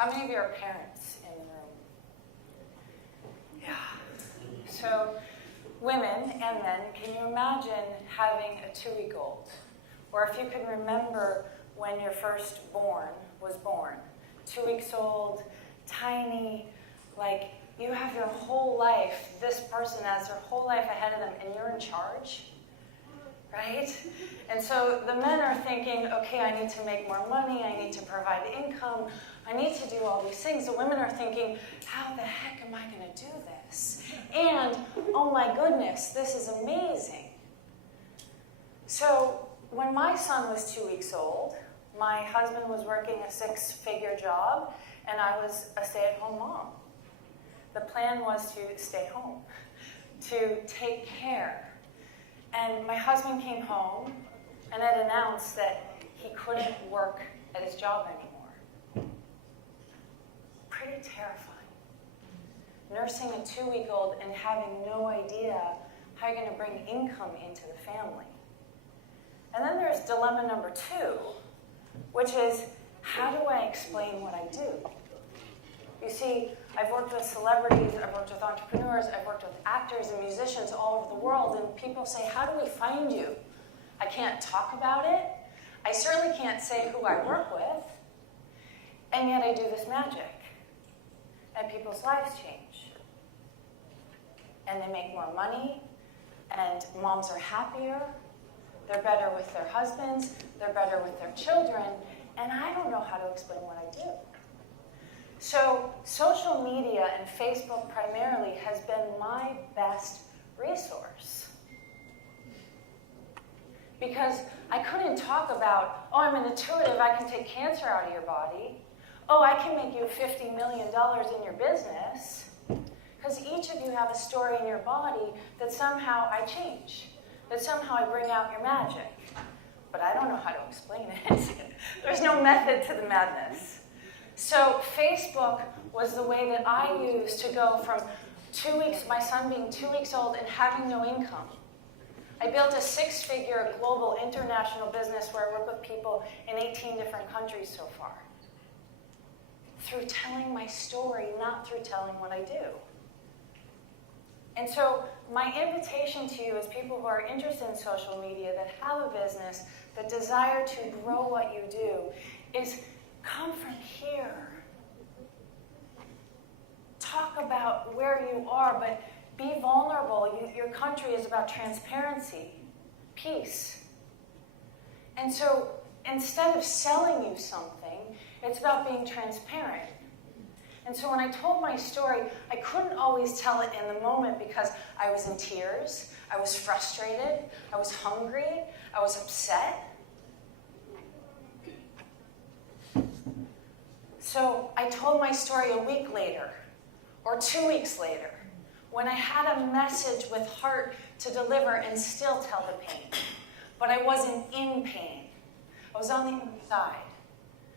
How many of you are parents in the room? Yeah. So women and men, can you imagine having a 2-week-old? Or if you can remember when your firstborn was born. 2 weeks old, tiny, like you have your whole life. This person has their whole life ahead of them and you're in charge, right? And so the men are thinking, okay, I need to make more money, I need to provide income, I need to do all these things. The women are thinking, how the heck am I going to do this? And, oh my goodness, this is amazing. So when my son was 2 weeks old, my husband was working a 6-figure job, and I was a stay-at-home mom. The plan was to stay home, to take care. And my husband came home and had announced that he couldn't work at his job anymore. Pretty terrifying. Nursing a 2-week-old and having no idea how you're going to bring income into the family. And then there's dilemma number 2, which is, how do I explain what I do? You see, I've worked with celebrities, I've worked with entrepreneurs, I've worked with actors and musicians all over the world, and people say, how do we find you? I can't talk about it. I certainly can't say who I work with. And yet I do this magic. And people's lives change. And they make more money, and moms are happier, they're better with their husbands, they're better with their children, and I don't know how to explain what I do. So social media and Facebook primarily has been my best resource. Because I couldn't talk about, oh, I'm an intuitive, I can take cancer out of your body. Oh, I can make you $50 million in your business. Because each of you have a story in your body that somehow I change, that somehow I bring out your magic. But I don't know how to explain it. There's no method to the madness. So Facebook was the way that I used to go from 2 weeks, my son being 2 weeks old and having no income. I built a 6-figure global international business where I work with people in 18 different countries so far. Through telling my story, not through telling what I do. And so my invitation to you as people who are interested in social media, that have a business, that desire to grow what you do, is come from here. Talk about where you are, but be vulnerable. Your country is about transparency, peace. And so instead of selling you something, it's about being transparent. And so when I told my story, I couldn't always tell it in the moment because I was in tears, I was frustrated, I was hungry, I was upset. So I told my story a week later, or 2 weeks later, when I had a message with heart to deliver and still tell the pain. But I wasn't in pain. I was on the inside.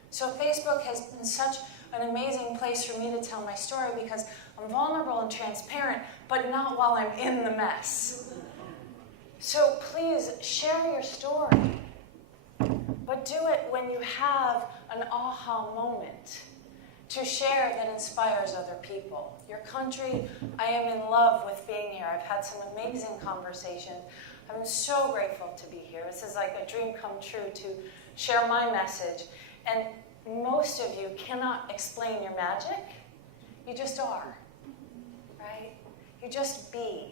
So Facebook has been such an amazing place for me to tell my story because I'm vulnerable and transparent, but not while I'm in the mess. So please share your story, but do it when you have an aha moment to share that inspires other people. Your country, I am in love with being here. I've had some amazing conversations. I'm so grateful to be here. This is like a dream come true to share my message. And most of you cannot explain your magic. You just are, right? You just be.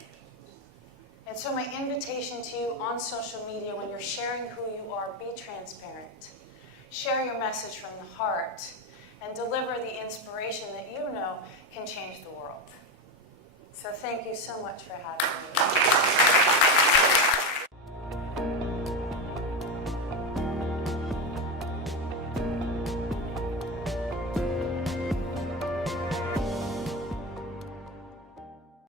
And so my invitation to you on social media, when you're sharing who you are, be transparent. Share your message from the heart and deliver the inspiration that you know can change the world. So thank you so much for having me.